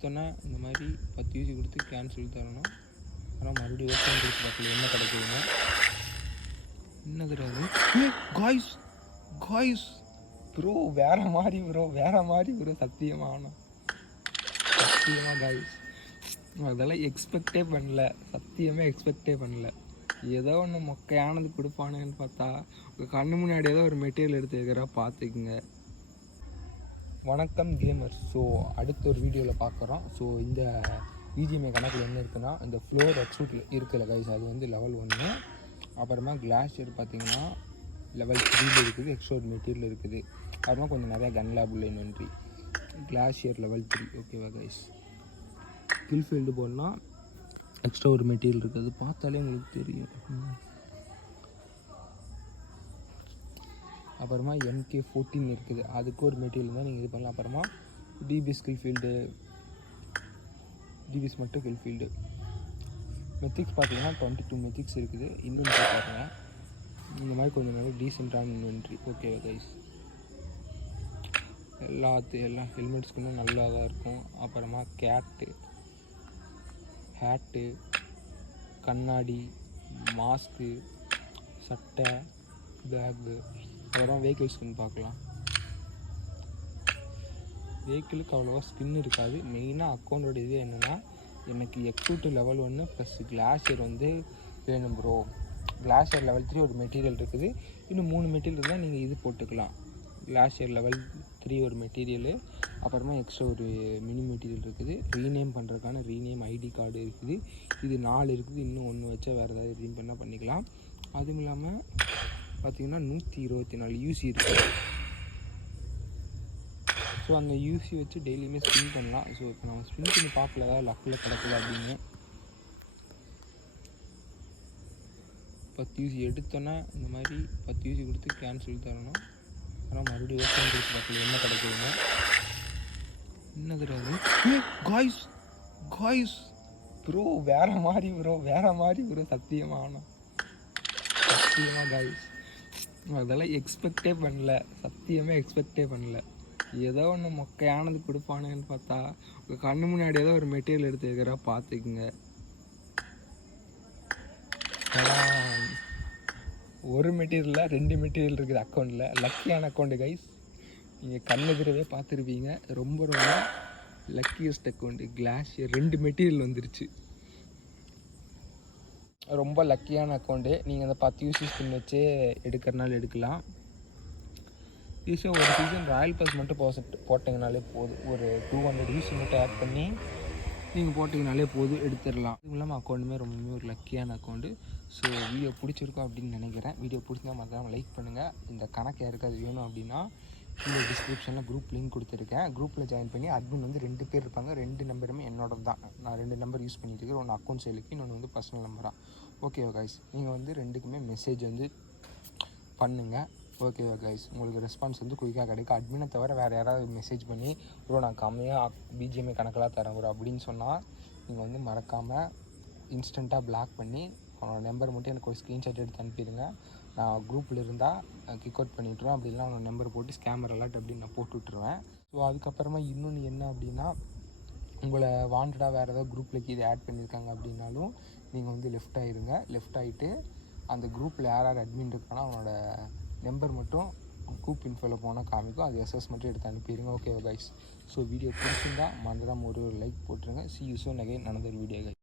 எடுத்தோன்னா இந்த மாதிரி 10 யூசி கொடுத்து கேன்சல் தரணும். ஆனால் மறுபடியும் ஓப்பன் கொடுத்து பார்க்கல என்ன கிடைக்குதுன்னா என்னது அது. காய்ஸ் காய்ஸ் ப்ரோ வேறு மாதிரி ப்ரோ சத்தியமாக காய்ஸ் அதெல்லாம் எக்ஸ்பெக்டே பண்ணல. ஏதோ ஒன்று மொக்கையானது கொடுப்பானுன்னு பார்த்தா உங்கள் கண்ணு முன்னாடி ஏதோ ஒரு மெட்டீரியல் எடுத்து வைக்கிறா பார்த்துக்குங்க. வணக்கம் கேமர். ஸோ அடுத்த ஒரு வீடியோவில் பார்க்குறோம். ஸோ இந்த பிஜிஎம்ஐ கணக்கில் என்ன இருக்குன்னா, இந்த ஃப்ளோர் எக்ஸ்ட்ரூட் இருக்குல்ல கைஸ், அது வந்து லெவல் 1. அப்புறமா கிளாஷியர் பார்த்தீங்கன்னா லெவல் 3 இருக்குது, எக்ஸ்ட்ரூட் மெட்டீரியல் இருக்குது. அப்புறமா கொஞ்சம் நிறையா கன் லேப் உள்ள இன்வென்ட்ரி. கிளாஷியர் லெவல் 3 ஓகேவா கைஸ். கில் ஃபீல்டு போடலாம், எக்ஸ்ட்ரா ஒரு மெட்டீரியல் இருக்குது, அது பார்த்தாலே உங்களுக்கு தெரியும். அப்புறமா MK14 இருக்குது, அதுக்கு ஒரு மெட்டீரியல் தான் நீங்கள் இது பண்ணலாம். அப்புறமா டிபிஎஸ் கில் ஃபீல்டு, டிபிஎஸ் மட்டும் கில் ஃபீல்டு. மெத்திக்ஸ் பார்த்தீங்கன்னா 22 மெத்திக்ஸ் இருக்குது. இன்னொன்று பாருங்க, இந்த மாதிரி கொஞ்சம் நல்லா டீசெண்டான இன்வென்ட்ரி ஓகேவா கைஸ். எல்லா ஹெல்மெட்ஸ்க்குமே நல்லா தான் இருக்கும். அப்புறமா ஹேட்டு, கண்ணாடி, மாஸ்க்கு, சட்டை, பேக்கு. அப்புறம் வெஹிக்கிள் ஸ்கின் பார்க்கலாம். வெஹிக்கிளுக்கு அவ்வளோவா ஸ்கின் இருக்காது. மெயினாக அக்கௌண்டோட இது என்னென்னா, எனக்கு எக்ஸ்ட்ரூட் லெவல் 1 ப்ளஸ் கிளாஷியர் வந்து வேணும் ப்ரோ. கிளாஷியர் லெவல் 3 ஒரு மெட்டீரியல் இருக்குது, இன்னும் 3 மெட்டீரியல் தான் நீங்கள் இது போட்டுக்கலாம். கிளாஷியர் லெவல் 3 ஒரு மெட்டீரியலு, அப்புறமா எக்ஸ்ட்ரா ஒரு மினி மெட்டீரியல் இருக்குது. ரீநேம் பண்ணுறதுக்கான ரீநேம் ஐடி கார்டு இருக்குது. இது 4 இருக்குது, இன்னும் 1 வச்சா வேறு ஏதாவது ரீம் பண்ணால் பண்ணிக்கலாம். அதுவும் இல்லாமல் பார்த்திங்கன்னா 124 யூசி இருக்குது. ஸோ அந்த யூசி வச்சு டெய்லியுமே ஸ்பின் பண்ணலாம். ஸோ இப்போ நம்ம ஸ்பின் பண்ணி பார்க்கல ஏதாவது லக்கில் கிடக்குது அப்படின்னு. 10 யூசி எடுத்தோன்னா இந்த மாதிரி 10 யூசி கொடுத்து கேன்சல் தரணும். ஆனால் மறுபடியும் ஓப்பன் கொடுத்து பார்க்கல என்ன கிடைக்குதுன்னா என்னது அது. காய்ஸ் ப்ரோ வேறு மாதிரி சத்தியமாக காய்ஸ் அதெல்லாம் எக்ஸ்பெக்டே பண்ணல. ஏதோ ஒன்று மொக்கையானது கொடுப்பானுன்னு பார்த்தா உங்கள் கண்ணு முன்னாடி ஏதோ ஒரு மெட்டீரியல் எடுத்து வைக்கிறா பார்த்துக்குங்க. ஒரு மெட்டீரியலில் 2 மெட்டீரியல் இருக்குது அக்கௌண்ட்டில். லக்கியான அக்கௌண்ட்டு கைஸ், நீங்கள் கண்ணெதிரவே பார்த்துருப்பீங்க. ரொம்ப லக்கியஸ்ட் அக்கௌண்ட்டு. கிளாஷியர் 2 மெட்டீரியல் வந்துருச்சு. ரொம்ப லக்கியான அக்கௌண்ட்டு. நீங்கள் அந்த 10 யூசி ஸ்பின் வச்சே எடுக்கிறனால எடுக்கலாம். ஈஸியாக ஒரு சீசன் ராயல் பாஸ் மட்டும் போட்டிங்கனாலே போதும். ஒரு 200 யூசி மட்டும் ஆட் பண்ணி நீங்கள் போட்டிங்கனாலே போதும், எடுத்துடலாம். இதுவும் இல்லாமல் அக்கௌண்ட்டுமே ரொம்பவுமே ஒரு லக்கியான அக்கௌண்ட்டு. ஸோ வீடியோ பிடிச்சிருக்கோம் அப்படின்னு நினைக்கிறேன். வீடியோ பிடிச்சா மறக்காமல் லைக் பண்ணுங்கள். இந்த கணக்கு யாருக்காவது வேணும் அப்படின்னா இந்த டிஸ்கிரிப்ஷனில் குரூப் லிங்க் கொடுத்துருக்கேன். குரூப்பில் ஜாயின் பண்ணி அட்மின் வந்து 2 பேர் இருப்பாங்க. 2 நம்பருமே என்னோட தான். நான் 2 நம்பர் யூஸ் பண்ணிட்டு இருக்கேன். ஒன்று அக்கௌண்ட் செயலுக்கு, இன்னொன்று வந்து பர்சனல் நம்பராக. ஓகேவா கைஸ், நீங்கள் வந்து 2க்குமே மெசேஜ் வந்து பண்ணுங்கள். ஓகேவா கைஸ், உங்களுக்கு ரெஸ்பான்ஸ் வந்து குயிக்காக கிடைக்கும். அட்மினை தவிர வேறு யாராவது மெசேஜ் பண்ணி ப்ரோ நான் கம்மியாக பிஜிஎம்ஐ கணக்கெல்லாம் தரேன் ப்ரோ அப்படின்னு சொன்னால் நீங்கள் வந்து மறக்காமல் இன்ஸ்டண்ட்டாக பிளாக் பண்ணி அவனோட நம்பர் மட்டும் எனக்கு ஒரு ஸ்க்ரீன்ஷாட் எடுத்து அனுப்பிடுங்க. நான் குரூப்பில் இருந்தால் கிக் அவுட் பண்ணிவிட்ருவேன். அப்படி இல்லைனா அவனோட நம்பர் போட்டு ஸ்கேமர் அலர்ட் அப்படின்னு நான் போட்டு விட்ருவேன். ஸோ அதுக்கப்புறமா இன்னொன்று என்ன அப்படின்னா, உங்களை வாண்டடாக வேறு ஏதாவது குரூப்பில் இது ஆட் பண்ணியிருக்காங்க அப்படின்னாலும் நீங்கள் வந்து லெஃப்ட் ஆகிட்டு அந்த குரூப்பில் யார் அட்மின் இருக்கானோ அவனோட நம்பர் மட்டும் குரூப் இன்ஃபோவில் போனால் காமிக்கும். அது எஸ்எஸ் மட்டும் எடுத்து அனுப்பிடுங்க. ஓகேவா கைஸ். ஸோ வீடியோ பிடிச்சிருந்தா மறந்துடாமல் ஒரு லைக் போட்டுருங்க. See you soon again another video guys.